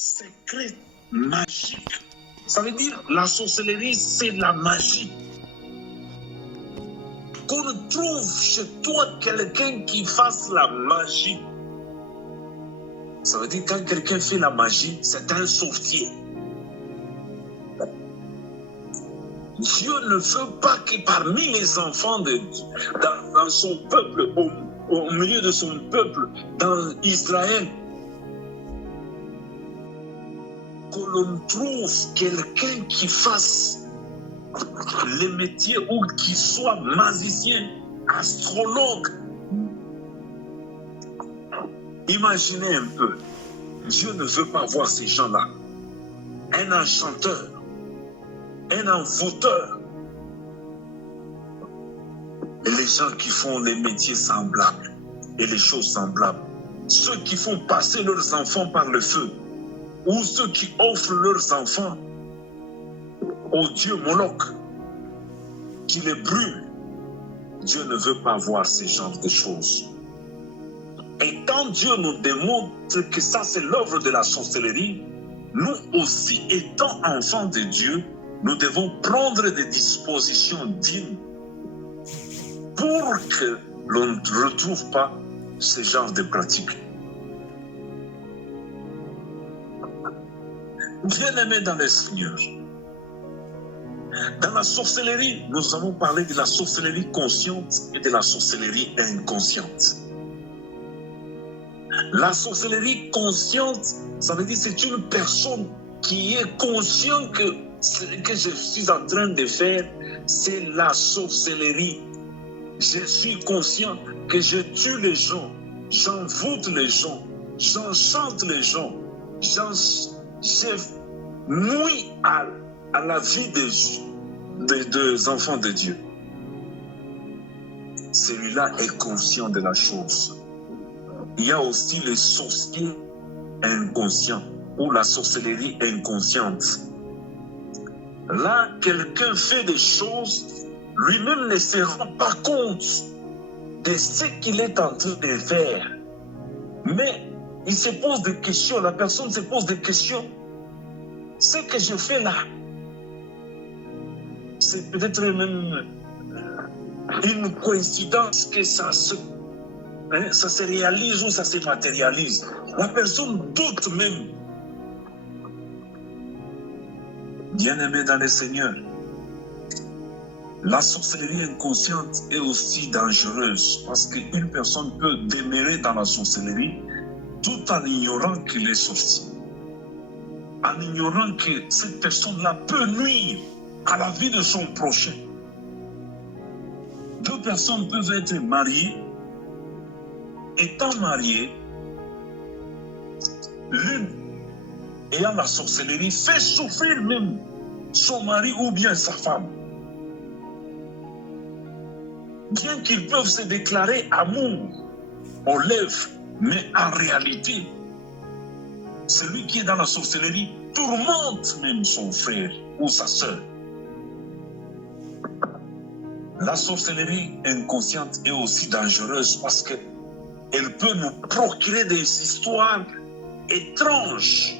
secrète, magique. Ça veut dire la sorcellerie, c'est la magie. Qu'on trouve chez toi quelqu'un qui fasse la magie. Ça veut dire quand quelqu'un fait la magie, c'est un sorcier. Dieu ne veut pas que parmi les enfants de Dieu, dans son peuple, au milieu de son peuple, dans Israël, que l'on trouve quelqu'un qui fasse les métiers ou qui soit magicien, astrologue. Imaginez un peu, Dieu ne veut pas voir ces gens-là. Un enchanteur, un envoûteur. Et les gens qui font les métiers semblables et les choses semblables. Ceux qui font passer leurs enfants par le feu. Ou ceux qui offrent leurs enfants au dieu Moloch, qui les brûle. Dieu ne veut pas voir ce genre de choses. Et quand Dieu nous démontre que ça c'est l'œuvre de la sorcellerie, nous aussi, étant enfants de Dieu, nous devons prendre des dispositions dignes pour que l'on ne retrouve pas ce genre de pratiques. Bien-aimés dans le Seigneur, dans la sorcellerie, nous avons parlé de la sorcellerie consciente et de la sorcellerie inconsciente. La sorcellerie consciente, ça veut dire que c'est une personne qui est consciente que ce que je suis en train de faire, c'est la sorcellerie. Je suis conscient que je tue les gens, j'envoûte les gens, j'enchante les gens, je nuis à la vie des enfants de Dieu. Celui-là est conscient de la chose. Il y a aussi les sorciers inconscients ou la sorcellerie inconsciente. Là, quelqu'un fait des choses, lui-même ne se rend pas compte de ce qu'il est en train de faire. Mais il se pose des questions, la personne se pose des questions. Ce que je fais là, c'est peut-être même une coïncidence que ça se réalise ou ça se matérialise. La personne doute même. Bien-aimé dans le Seigneur, la sorcellerie inconsciente est aussi dangereuse parce qu'une personne peut demeurer dans la sorcellerie tout en ignorant qu'il est sorcier. En ignorant que cette personne-là peut nuire à la vie de son prochain. Deux personnes peuvent être mariées. Étant mariées, l'une ayant la sorcellerie fait souffrir même son mari ou bien sa femme. Bien qu'ils peuvent se déclarer amour aux lèvres, mais en réalité, celui qui est dans la sorcellerie tourmente même son frère ou sa sœur. La sorcellerie inconsciente est aussi dangereuse parce qu'elle peut nous procurer des histoires étranges.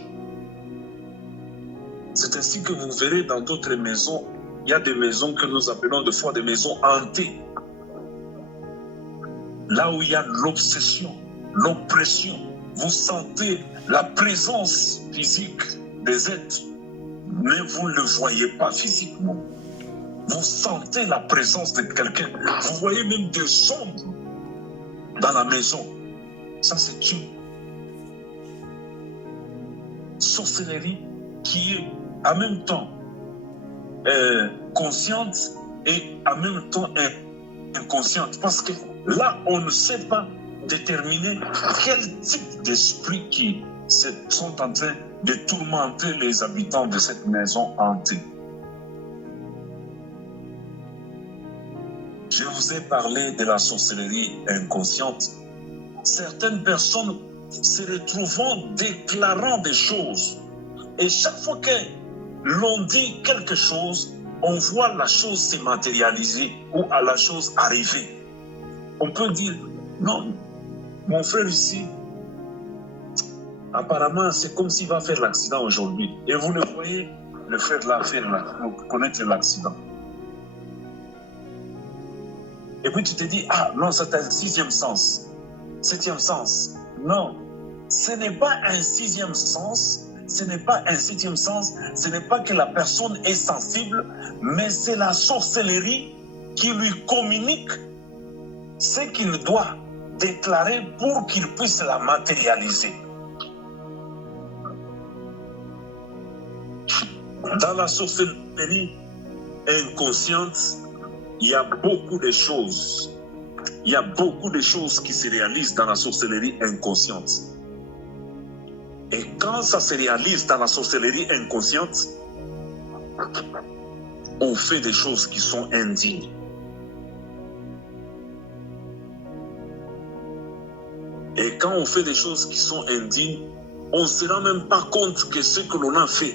C'est ainsi que vous verrez dans d'autres maisons, il y a des maisons que nous appelons des fois des maisons hantées. Là où il y a l'obsession, l'oppression, vous sentez la présence physique des êtres, mais vous ne le voyez pas physiquement. Vous sentez la présence de quelqu'un. Vous voyez même des ombres dans la maison. Ça, c'est une sorcellerie qui est en même temps consciente et en même temps inconsciente. Parce que là, on ne sait pas déterminer quel type d'esprit qui sont en train de tourmenter les habitants de cette maison hantée. Je vous ai parlé de la sorcellerie inconsciente. Certaines personnes se retrouvent déclarant des choses. Et chaque fois que l'on dit quelque chose, on voit la chose se matérialiser ou à la chose arriver. On peut dire, non, mon frère ici, apparemment, c'est comme s'il va faire l'accident aujourd'hui. Et vous le voyez, le frère là, connaître l'accident. Et puis tu te dis, ah non, c'est un sixième sens, septième sens. Non, ce n'est pas un sixième sens, ce n'est pas un septième sens, ce n'est pas que la personne est sensible, mais c'est la sorcellerie qui lui communique ce qu'il doit déclarer pour qu'il puisse la matérialiser. Dans la sorcellerie inconsciente, il y a beaucoup de choses. Il y a beaucoup de choses qui se réalisent dans la sorcellerie inconsciente. Et quand ça se réalise dans la sorcellerie inconsciente, on fait des choses qui sont indignes. Et quand on fait des choses qui sont indignes, on ne se rend même pas compte que ce que l'on a fait,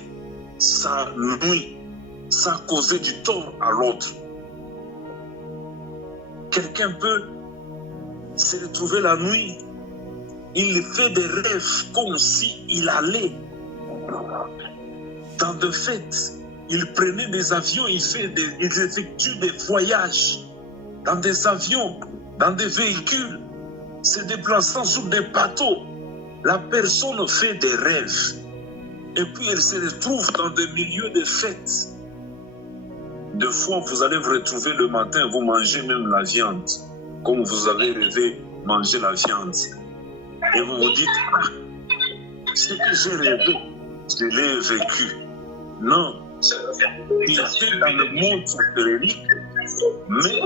ça nuit, ça a causé du tort à l'autre. Quelqu'un peut se retrouver la nuit, il fait des rêves comme s'il allait dans des fêtes. Il prenait des avions, il effectue des voyages dans des avions, dans des véhicules, se déplaçant sur des bateaux. La personne fait des rêves et puis elle se retrouve dans des milieux de fêtes. Des fois, vous allez vous retrouver le matin, vous mangez même la viande, comme vous avez rêvé manger la viande. Et vous vous dites, ah, ce que j'ai rêvé, je l'ai vécu. Non, il était dans le monde sorcellerie, mais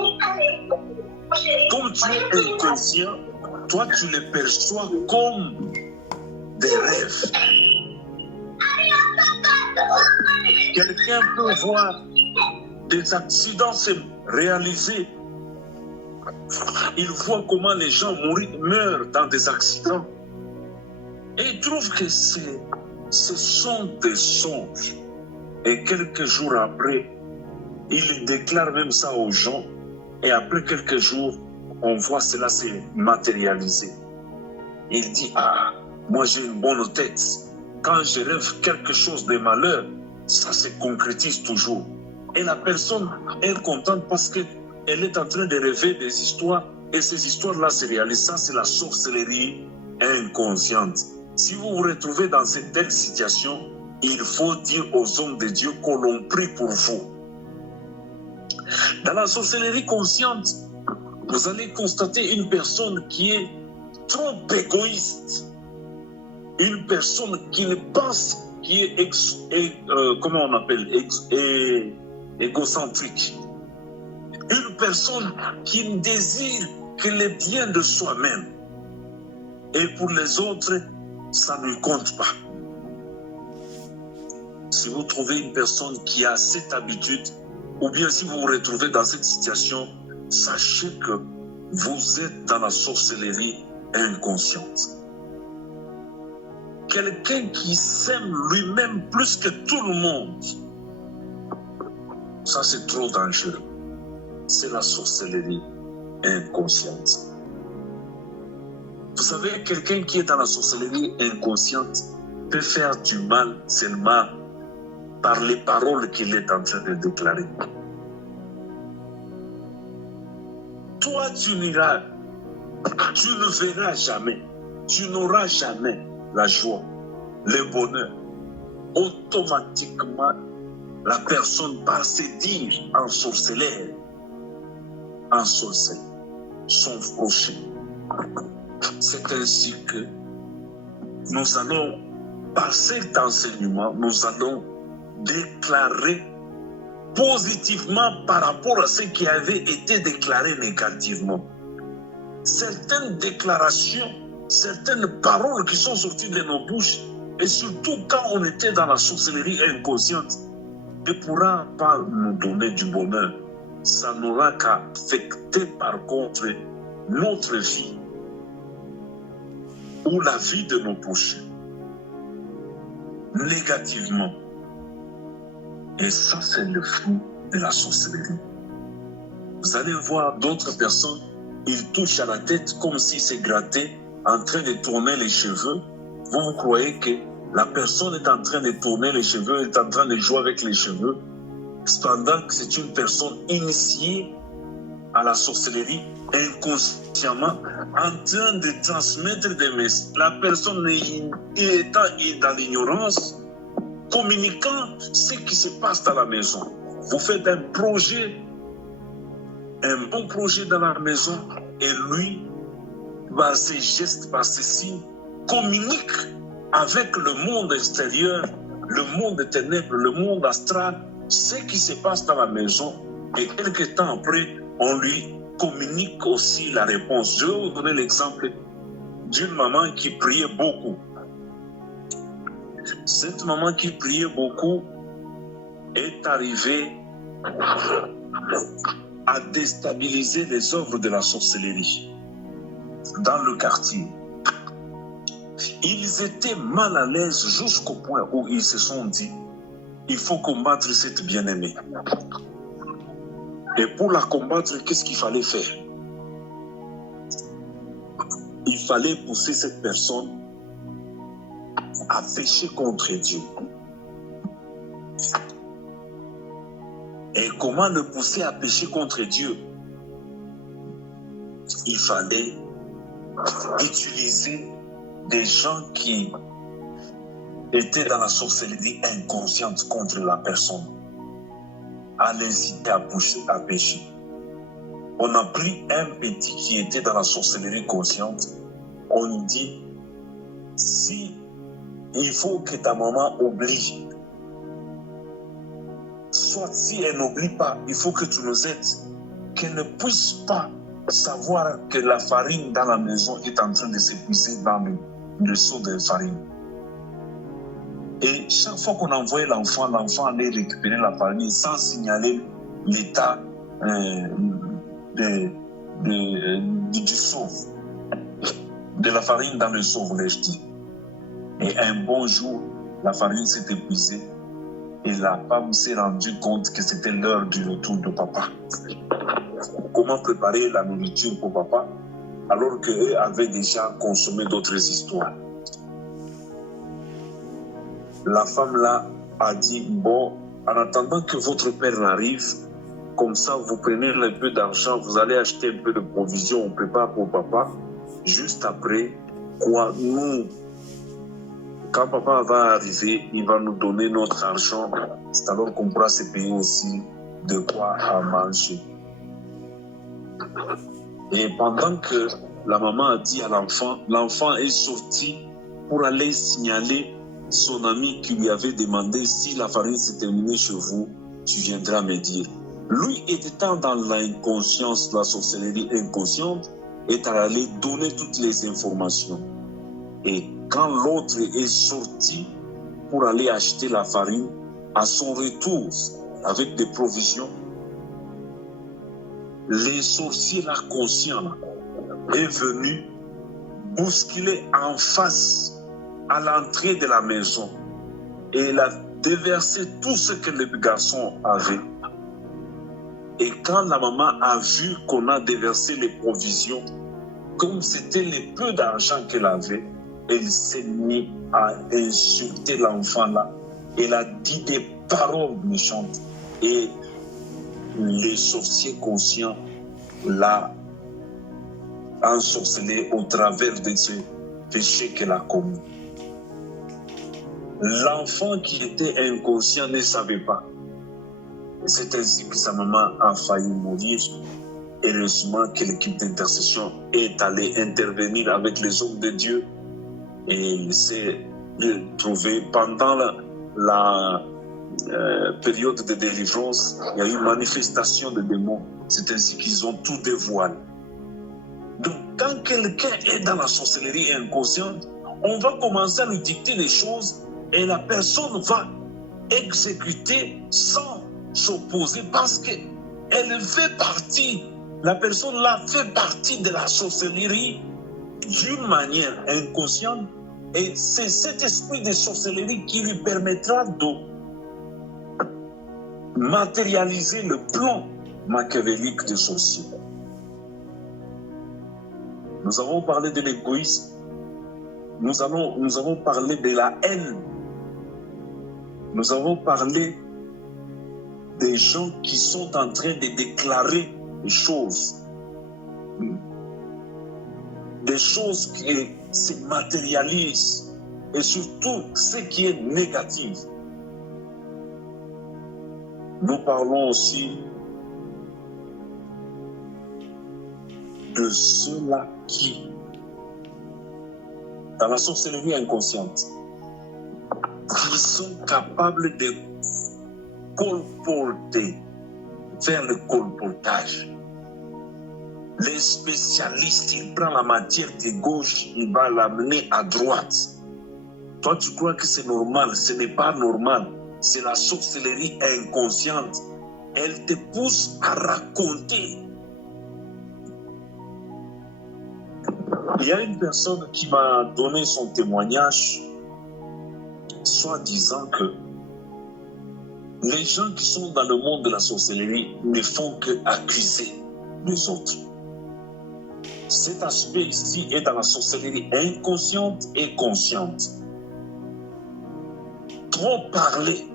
comme tu es inconscient, toi tu les perçois comme des rêves. Quelqu'un peut voir des accidents se réaliser. Il voit comment les gens meurent dans des accidents. Et il trouve que ce sont des songes. Et quelques jours après, il déclare même ça aux gens. Et après quelques jours, on voit cela se matérialiser. Il dit, ah, moi j'ai une bonne tête. Quand je rêve quelque chose de malheur, ça se concrétise toujours. Et la personne est contente parce qu'elle est en train de rêver des histoires et ces histoires-là se réalisent. Ça, c'est la sorcellerie inconsciente. Si vous vous retrouvez dans cette telle situation, il faut dire aux hommes de Dieu qu'on l'on prie pour vous. Dans la sorcellerie consciente, vous allez constater une personne qui est trop égoïste. Une personne qui ne pense, qui est, comment on appelle, égocentrique. Une personne qui ne désire que le bien de soi-même. Et pour les autres, ça ne compte pas. Si vous trouvez une personne qui a cette habitude, ou bien si vous vous retrouvez dans cette situation, sachez que vous êtes dans la sorcellerie inconsciente. Quelqu'un qui s'aime lui-même plus que tout le monde, ça c'est trop dangereux. C'est la sorcellerie inconsciente. Vous savez, quelqu'un qui est dans la sorcellerie inconsciente peut faire du mal seulement par les paroles qu'il est en train de déclarer. Toi, tu n'iras, tu ne verras jamais, tu n'auras jamais la joie, le bonheur. Automatiquement, la personne va se dire en sorcellerie, son prochain. C'est ainsi que nous allons, par cet enseignement, nous allons déclarer positivement par rapport à ce qui avait été déclaré négativement. Certaines déclarations, certaines paroles qui sont sorties de nos bouches, et surtout quand on était dans la sorcellerie inconsciente, ne pourra pas nous donner du bonheur. Ça n'aura qu'à affecter par contre notre vie ou la vie de nos prochains négativement. Et ça, c'est le fruit de la sorcellerie. Vous allez voir d'autres personnes, ils touchent à la tête comme s'ils se grattaient, en train de tourner les cheveux, vous croyez que la personne est en train de tourner les cheveux, est en train de jouer avec les cheveux, cependant que c'est une personne initiée à la sorcellerie, inconsciemment, en train de transmettre des messages. La personne étant dans l'ignorance, communiquant ce qui se passe dans la maison. Vous faites un bon projet dans la maison, et lui, par ses gestes, par ses signes, communique avec le monde extérieur, le monde des ténèbres, le monde astral, ce qui se passe dans la maison. Et quelques temps après, on lui communique aussi la réponse. Je vais vous donner l'exemple d'une maman qui priait beaucoup. Cette maman qui priait beaucoup est arrivée à déstabiliser les œuvres de la sorcellerie dans le quartier. Ils étaient mal à l'aise jusqu'au point où ils se sont dit, il faut combattre cette bien-aimée. Et pour la combattre, qu'est-ce qu'il fallait faire? Il fallait pousser cette personne à pécher contre Dieu. Et comment le pousser à pécher contre Dieu? Il fallait utiliser des gens qui étaient dans la sorcellerie inconsciente contre la personne, à l'inciter à pécher. On a pris un petit qui était dans la sorcellerie consciente, on dit, si il faut que ta maman oublie, soit si elle n'oublie pas, il faut que tu nous aides, qu'elle ne puisse pas savoir que la farine dans la maison est en train de s'épuiser dans le seau de farine. Et chaque fois qu'on envoyait l'enfant allait récupérer la farine sans signaler l'état du seau, de la farine dans le seau, voulais-je dire. Et un bon jour, la farine s'est épuisée et la femme s'est rendue compte que c'était l'heure du retour de papa. Comment préparer la nourriture pour papa alors qu'eux avaient déjà consommé d'autres histoires. La femme là a dit, bon, en attendant que votre père n'arrive, comme ça vous prenez un peu d'argent, vous allez acheter un peu de provisions, on prépare pour papa. Juste après, quoi, nous, quand papa va arriver, il va nous donner notre argent. C'est alors qu'on pourra se payer aussi de quoi à manger. Et pendant que la maman a dit à l'enfant est sorti pour aller signaler son ami qui lui avait demandé si la farine s'est terminée chez vous, tu viendras me dire. Lui étant dans l'inconscience, la sorcellerie inconsciente, est allé donner toutes les informations. Et quand l'autre est sorti pour aller acheter la farine, à son retour avec des provisions, les sorciers là conscients est venu bousculer en face à l'entrée de la maison et il a déversé tout ce que le garçon avait. Et quand la maman a vu qu'on a déversé les provisions, comme c'était le peu d'argent qu'elle avait, elle s'est mise à insulter l'enfant là. Elle a dit des paroles méchantes. Et les sorciers conscients l'a ensorcelé au travers de ce péché qu'elle a commis. L'enfant qui était inconscient ne savait pas. C'est ainsi que sa maman a failli mourir. Heureusement que l'équipe d'intercession est allée intervenir avec les hommes de Dieu et s'est retrouvée pendant la période de délivrance. Il y a eu une manifestation de démons. C'est ainsi qu'ils ont tout dévoilé. Donc, quand quelqu'un est dans la sorcellerie inconsciente, on va commencer à lui dicter des choses et la personne va exécuter sans s'opposer parce qu'elle fait partie, la personne là fait partie de la sorcellerie d'une manière inconsciente et c'est cet esprit de sorcellerie qui lui permettra de matérialiser le plan machiavélique des sorciers. Nous avons parlé de l'égoïsme, nous avons parlé de la haine. Nous avons parlé des gens qui sont en train de déclarer des choses qui se matérialisent, et surtout ce qui est négatif. Nous parlons aussi de ceux-là qui, dans la sorcellerie inconsciente, qui sont capables de colporter, faire le colportage. Les spécialistes, ils prennent la matière de gauche, ils vont l'amener à droite. Toi, tu crois que c'est normal? Ce n'est pas normal. C'est la sorcellerie inconsciente. Elle te pousse à raconter. Il y a une personne qui m'a donné son témoignage, soit disant que les gens qui sont dans le monde de la sorcellerie ne font que accuser les autres. Cet aspect ici est dans la sorcellerie inconsciente et consciente. Trop parler.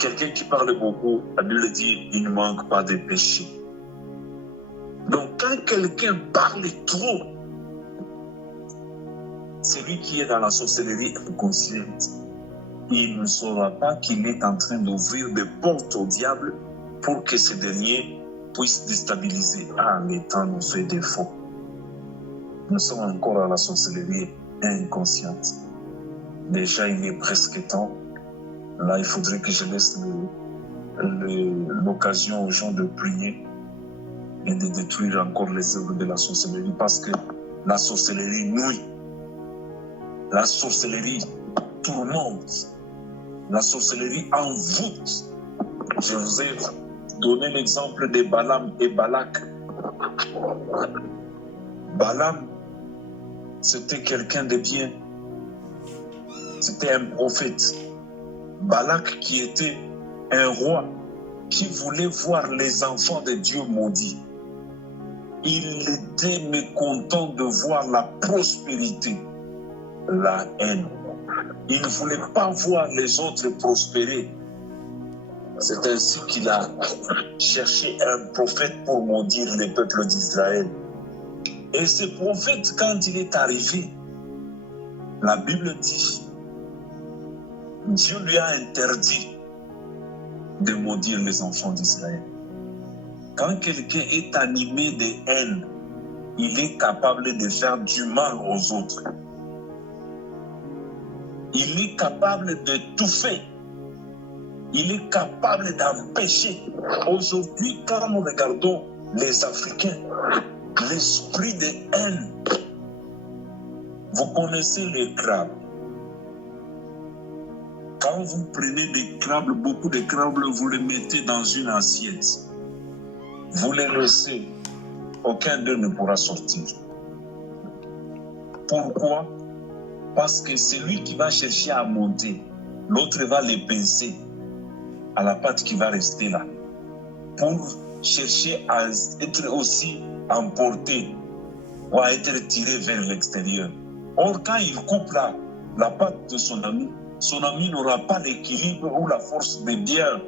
Quelqu'un qui parle beaucoup, la Bible dit, il ne manque pas de péché. Donc quand quelqu'un parle trop, celui qui est dans la sorcellerie inconsciente, il ne saura pas qu'il est en train d'ouvrir des portes au diable pour que ce dernier puisse déstabiliser. Ah, les temps nous fait défaut. Nous sommes encore à la sorcellerie inconsciente. Déjà, il est presque temps. Là, il faudrait que je laisse l'occasion aux gens de prier et de détruire encore les œuvres de la sorcellerie, parce que la sorcellerie nuit. La sorcellerie tourmente. La sorcellerie envoûte. Je vous ai donné l'exemple de Balaam et Balak. Balaam, c'était quelqu'un de bien. C'était un prophète. Balak qui était un roi qui voulait voir les enfants de Dieu maudits. Il était mécontent de voir la prospérité, la haine. Il ne voulait pas voir les autres prospérer. C'est ainsi qu'il a cherché un prophète pour maudire les peuples d'Israël. Et ce prophète, quand il est arrivé, la Bible dit, Dieu lui a interdit de maudire les enfants d'Israël. Quand quelqu'un est animé de haine, il est capable de faire du mal aux autres. Il est capable d'étouffer. Il est capable d'empêcher. Aujourd'hui, quand nous regardons les Africains, l'esprit de haine, vous connaissez les crabes. Quand vous prenez des crabes, beaucoup de crabes, vous les mettez dans une assiette. Vous les laissez, aucun d'eux ne pourra sortir. Pourquoi? Parce que celui qui va chercher à monter, l'autre va les pincer à la patte qui va rester là, pour chercher à être aussi emporté ou à être tiré vers l'extérieur. Or, quand il coupe la patte de son ami n'aura pas l'équilibre ou la force de bien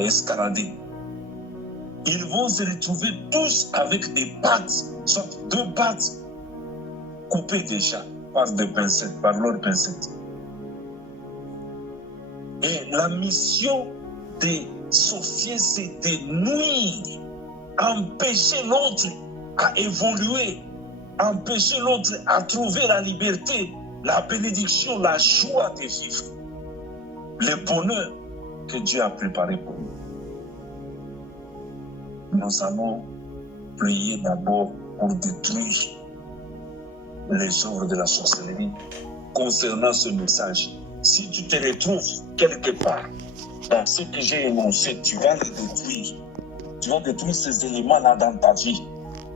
escalader. Ils vont se retrouver tous avec des pattes, soit deux pattes coupées déjà par leurs pincettes. Et la mission des sorciers, c'est de nuire, empêcher l'autre à évoluer, empêcher l'autre à trouver la liberté, la bénédiction, la joie de vivre, le bonheur que Dieu a préparé pour nous. Nous allons prier d'abord pour détruire les œuvres de la sorcellerie. Concernant ce message, si tu te retrouves quelque part dans ce que j'ai énoncé, tu vas le détruire. Tu vas détruire ces éléments-là dans ta vie.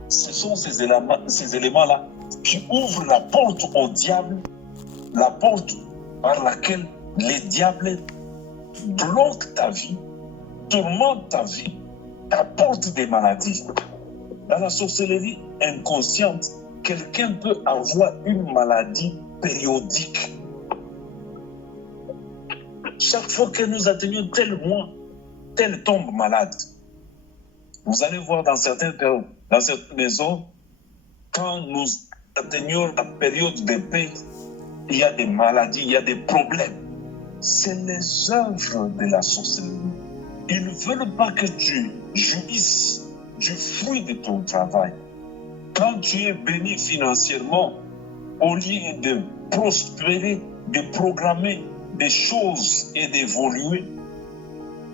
Ce sont ces éléments-là qui ouvrent la porte au diable, la porte par laquelle les diables bloquent ta vie, tourmentent ta vie, t'apportent des maladies. Dans la sorcellerie inconsciente, quelqu'un peut avoir une maladie périodique. Chaque fois que nous atteignons tel mois, tel tombe malade. Vous allez voir dans certaines maisons, quand nous atteignons la période de paix, il y a des maladies, il y a des problèmes. C'est les œuvres de la sorcellerie. Ils ne veulent pas que tu jouisses du fruit de ton travail. Quand tu es béni financièrement, au lieu de prospérer, de programmer des choses et d'évoluer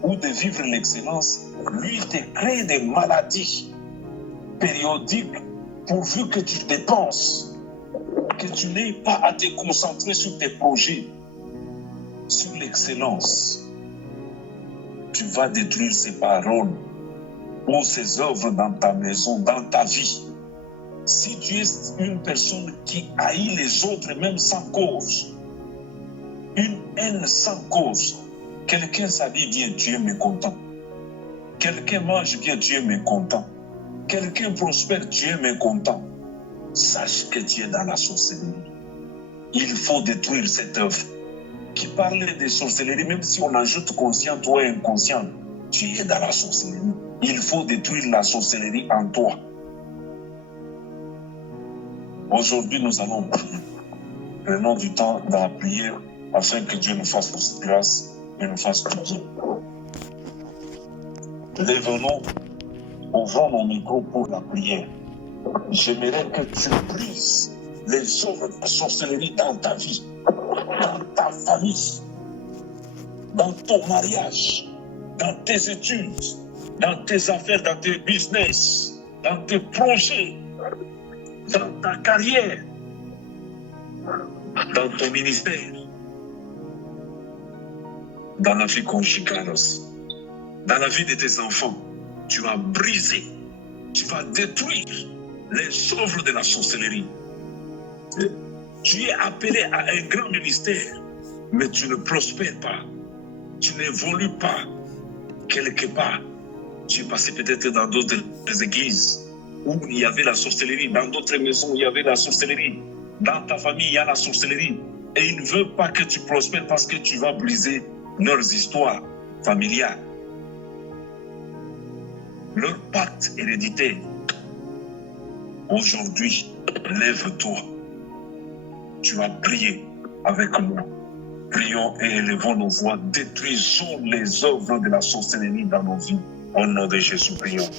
ou de vivre l'excellence, lui te crée des maladies périodiques pourvu que tu dépenses, que tu n'aies pas à te concentrer sur tes projets, sur l'excellence. Tu vas détruire ces paroles ou ces œuvres dans ta maison, dans ta vie. Si tu es une personne qui haït les autres même sans cause, une haine sans cause, quelqu'un s'habille bien, tu es mécontent. Quelqu'un mange bien, tu es mécontent. Quelqu'un prospère, tu es mécontent. Sache que tu es dans la sorcellerie. Il faut détruire cette œuvre. Qui parlait de sorcellerie, même si on ajoute conscient ou inconscient, tu es dans la sorcellerie. Il faut détruire la sorcellerie en toi. Aujourd'hui, nous allons prier. Prenons du temps dans la prière afin que Dieu nous fasse grâce et nous fasse tout bien. Lève-nous, ouvrons nos micros pour la prière. J'aimerais que tu brises les œuvres de la sorcellerie dans ta vie, dans ta famille, dans ton mariage, dans tes études, dans tes affaires, dans tes business, dans tes projets, dans ta carrière, dans ton ministère, dans la vie conjugale aussi, dans la vie de tes enfants. Tu vas briser, tu vas détruire les œuvres de la sorcellerie. Tu es appelé à un grand ministère, mais tu ne prospères pas, tu n'évolues pas quelque part. Tu es passé peut-être dans d'autres églises où il y avait la sorcellerie, dans d'autres maisons où il y avait la sorcellerie, dans ta famille il y a la sorcellerie, et ils ne veulent pas que tu prospères parce que tu vas briser leurs histoires familiales, leur pacte héréditaire. Aujourd'hui, lève-toi. Tu vas prier avec moi. Prions et élevons nos voix. Détruisons les œuvres de la sorcellerie dans nos vies. Au nom de Jésus, prions.